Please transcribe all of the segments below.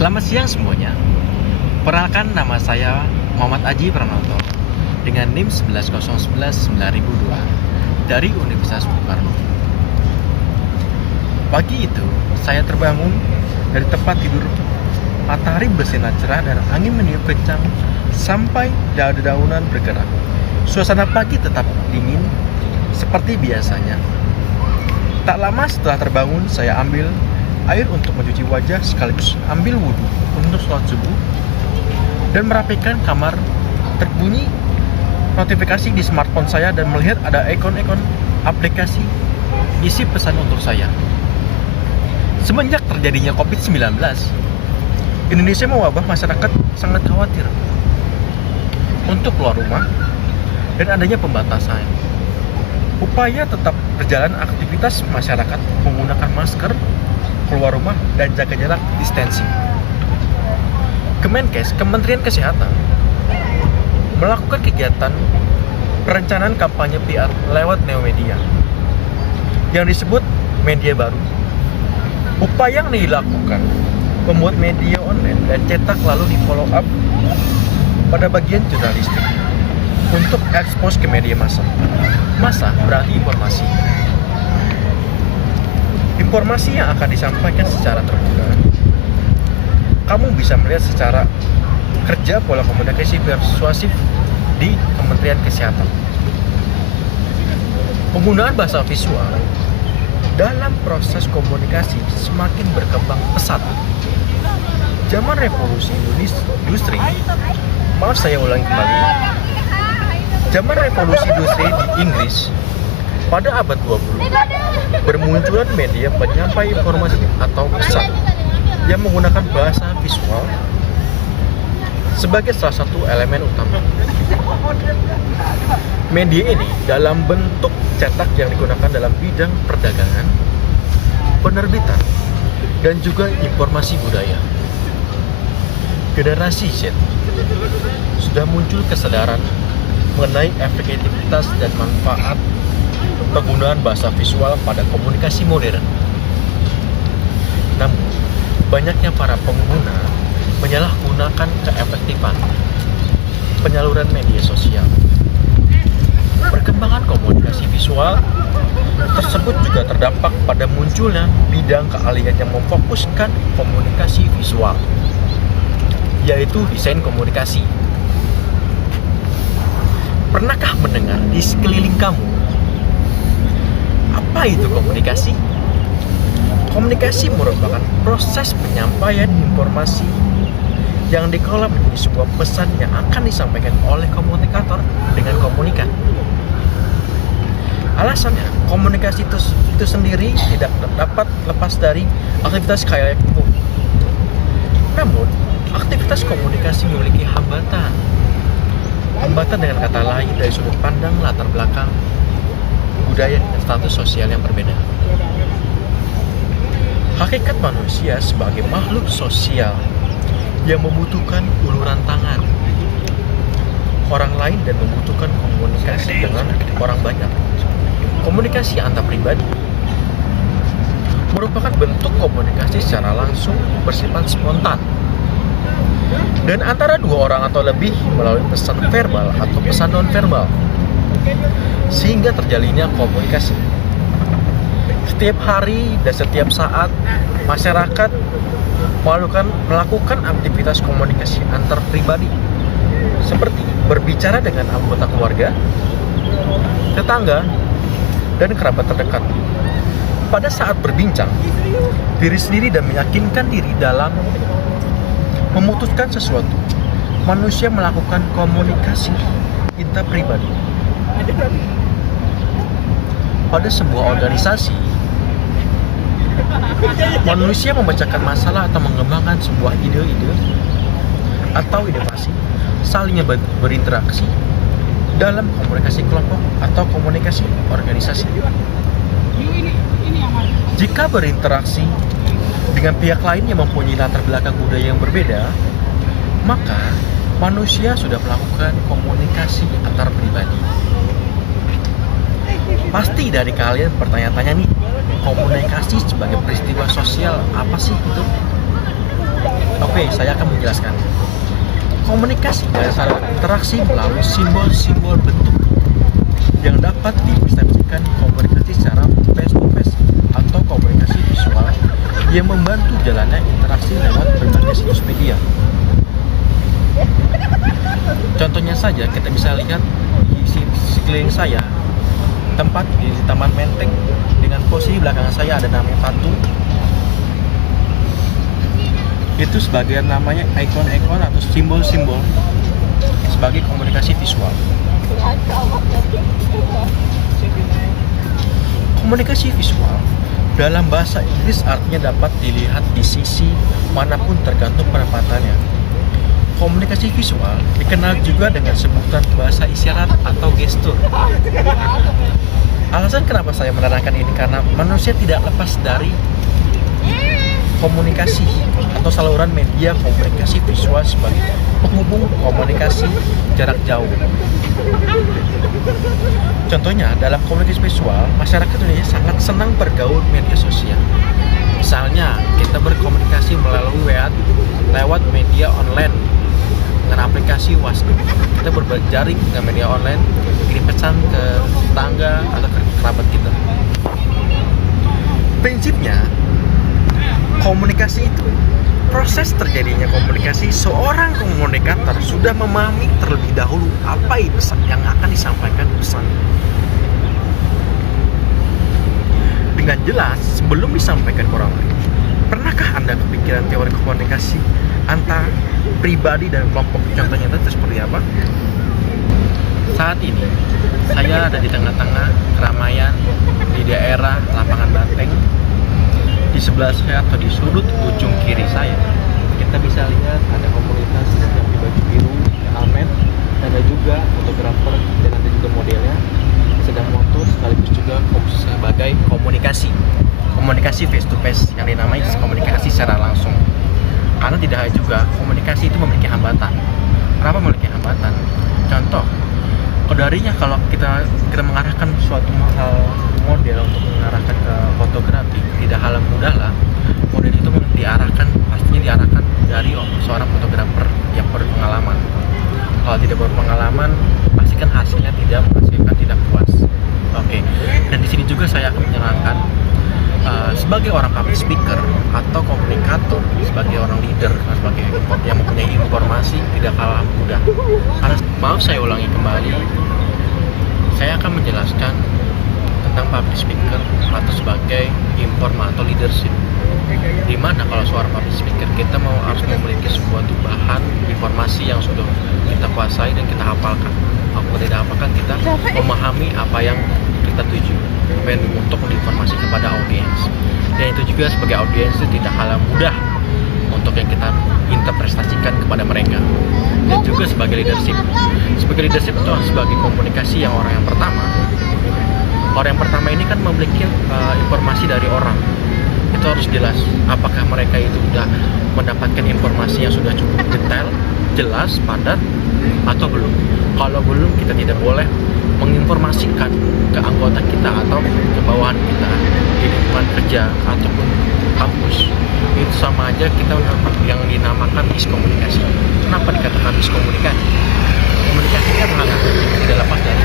Selamat siang semuanya. Perkenalkan, nama saya Muhammad Aji Pranoto dengan NIM 110119.002 dari Universitas Bung Karno. Pagi itu, saya terbangun dari tempat tidur. Matahari bersinar cerah dan angin meniup kencang sampai daun-daunan bergerak. Suasana pagi tetap dingin seperti biasanya. Tak lama setelah terbangun, saya ambil air untuk mencuci wajah sekaligus ambil wudhu untuk sholat subuh dan merapikan kamar. Terbunyi notifikasi di smartphone saya dan melihat ada ikon-ikon aplikasi isi pesan untuk saya. Semenjak terjadinya COVID-19, Indonesia mewabah, masyarakat sangat khawatir untuk keluar rumah dan adanya pembatasan. Upaya tetap berjalan aktivitas masyarakat menggunakan masker, keluar rumah, dan jaga jarak distancing. Kemenkes, Kementerian Kesehatan, melakukan kegiatan perencanaan kampanye PR lewat Neomedia yang disebut media baru. Upaya yang dilakukan membuat media online dan cetak lalu di follow up pada bagian jurnalistik untuk ekspos ke media massa. Massa berarti informasi. Informasi yang akan disampaikan secara terbuka. Kamu bisa melihat secara kerja pola komunikasi persuasif di Kementerian Kesehatan. Penggunaan bahasa visual dalam proses komunikasi semakin berkembang pesat. Zaman revolusi industri, maaf saya ulangi kembali. Zaman revolusi industri di Inggris pada abad 20 bermunculan media penyampai informasi atau pesan yang menggunakan bahasa visual sebagai salah satu elemen utama. Media ini dalam bentuk cetak yang digunakan dalam bidang perdagangan, penerbitan, dan juga informasi budaya. Generasi Z sudah muncul kesadaran mengenai efektivitas dan manfaat penggunaan bahasa visual pada komunikasi modern. Namun, banyaknya para pengguna menyalahgunakan keefektifan penyaluran media sosial. Perkembangan komunikasi visual tersebut juga terdampak pada munculnya bidang keahlian yang memfokuskan komunikasi visual, yaitu desain komunikasi. Pernahkah mendengar di sekeliling kamu apa itu komunikasi? Komunikasi merupakan proses penyampaian informasi yang dikelola menjadi sebuah pesan yang akan disampaikan oleh komunikator dengan komunikan. Alasannya, komunikasi itu sendiri tidak dapat lepas dari aktivitas kayak itu. Namun, aktivitas komunikasi memiliki hambatan. Hambatan dengan kata lain dari sudut pandang latar belakang budaya dan status sosial yang berbeda. Hakikat manusia sebagai makhluk sosial yang membutuhkan uluran tangan orang lain dan membutuhkan komunikasi dengan orang banyak. Komunikasi antar pribadi merupakan bentuk komunikasi secara langsung bersifat spontan dan antara dua orang atau lebih melalui pesan verbal atau pesan non-verbal, sehingga terjalinnya komunikasi. Setiap hari dan setiap saat masyarakat melakukan aktivitas komunikasi antar pribadi seperti berbicara dengan anggota keluarga, tetangga, dan kerabat terdekat. Pada saat berbincang diri sendiri dan meyakinkan diri dalam memutuskan sesuatu, manusia melakukan komunikasi intrapribadi. Pada sebuah organisasi, manusia membacakan masalah atau mengembangkan sebuah ide-ide atau inovasi, saling berinteraksi dalam komunikasi kelompok atau komunikasi organisasi. Jika berinteraksi dengan pihak lain yang mempunyai latar belakang budaya yang berbeda, maka manusia sudah melakukan komunikasi antar pribadi. Pasti dari kalian bertanya-tanya nih, komunikasi sebagai peristiwa sosial apa sih itu? Oke, saya akan menjelaskan. Komunikasi berdasarkan interaksi melalui simbol-simbol bentuk yang dapat dipersepsikan komunikasi secara face to face atau komunikasi visual yang membantu jalannya interaksi lewat berbagai situs media. Contohnya saja, kita bisa lihat di sekeliling saya tempat di Taman Menteng, dengan posisi belakang saya ada namanya patung. Itu sebagai namanya ikon-ikon atau simbol-simbol sebagai komunikasi visual. Komunikasi visual dalam bahasa Inggris artinya dapat dilihat di sisi manapun tergantung penempatannya. Komunikasi visual dikenal juga dengan sebutan bahasa isyarat atau gestur. Alasan kenapa saya menerangkan ini karena manusia tidak lepas dari komunikasi atau saluran media komunikasi visual sebagai penghubung komunikasi jarak jauh. Contohnya, dalam komunikasi visual, masyarakat Indonesia sangat senang bergaul media sosial. Misalnya, kita berkomunikasi melalui WA lewat media online dengan aplikasi WhatsApp. Kita berjaring dengan media online, kirim pesan ke tetangga atau ke kerabat kita. Prinsipnya, komunikasi itu proses terjadinya komunikasi. Seorang komunikator sudah memahami terlebih dahulu apa pesan yang akan disampaikan pesan dengan jelas sebelum disampaikan ke orang lain. Pernahkah Anda kepikiran teori komunikasi antara pribadi dan kelompok? Contohnya itu seperti apa? Saat ini saya ada di tengah-tengah keramaian di daerah Lapangan Banteng. Di sebelah saya atau di sudut ujung kiri saya, kita bisa lihat ada komunitas yang di baju biru, helmet, dan ada juga fotografer dan ada juga modelnya sedang motor, sekaligus juga sebagai komunikasi face to face yang dinamai komunikasi secara langsung. Karena tidak hanya juga komunikasi itu memiliki hambatan. Kenapa memiliki hambatan? Contoh, darinya kalau kita mengarahkan suatu hal model untuk mengarahkan ke fotografi, tidak hal yang mudah lah. Model itu pastinya diarahkan dari seorang fotografer yang berpengalaman. Kalau tidak berpengalaman, pastikan hasilnya tidak menghasilkan tidak puas. Oke. Dan di sini juga saya akan menyerangkan sebagai orang public speaker atau komunikator, sebagai orang leader, sebagai yang mempunyai informasi tidak kalah mudah. Karena maaf saya ulangi kembali, saya akan menjelaskan tentang public speaker atau sebagai informator leadership. Dimana kalau seorang public speaker kita harus memiliki sebuah bahan informasi yang sudah kita kuasai dan kita hafalkan. Kalau tidak hafalkan, kita memahami apa yang kita tuju, apa yang untuk menginformasi kepada audiens. Dan itu juga sebagai audiens itu tidak hal yang mudah untuk yang kita interpretasikan kepada mereka. Dan juga sebagai leadership itu sebagai komunikasi yang orang yang pertama ini kan memiliki informasi dari orang. Itu harus jelas apakah mereka itu sudah mendapatkan informasi yang sudah cukup detail, jelas, padat, atau belum. Kalau belum, kita tidak boleh menginformasikan ke anggota kita atau ke bawahan kita di lingkungan kerja ataupun kampus. Itu sama aja kita yang dinamakan miskomunikasi. Kenapa dikatakan miskomunikasi? Komunikasi kan hal yang tidak lepas dari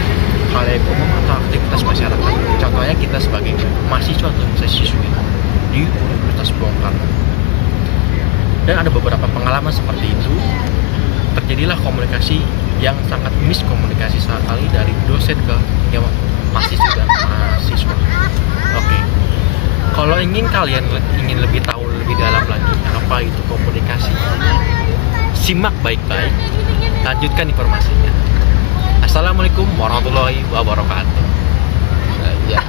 hal umum atau aktivitas masyarakat. Contohnya kita sebagai mahasiswa atau siswi di Universitas Bongkar. Dan ada beberapa pengalaman seperti itu. Terjadilah komunikasi yang sangat miskomunikasi sekali dari dosen ke mahasiswa dan mahasiswa. Oke. Kalau kalian ingin lebih tahu lebih dalam lagi apa itu komunikasi, simak baik-baik, lanjutkan informasinya. Assalamualaikum warahmatullahi wabarakatuh. Ya.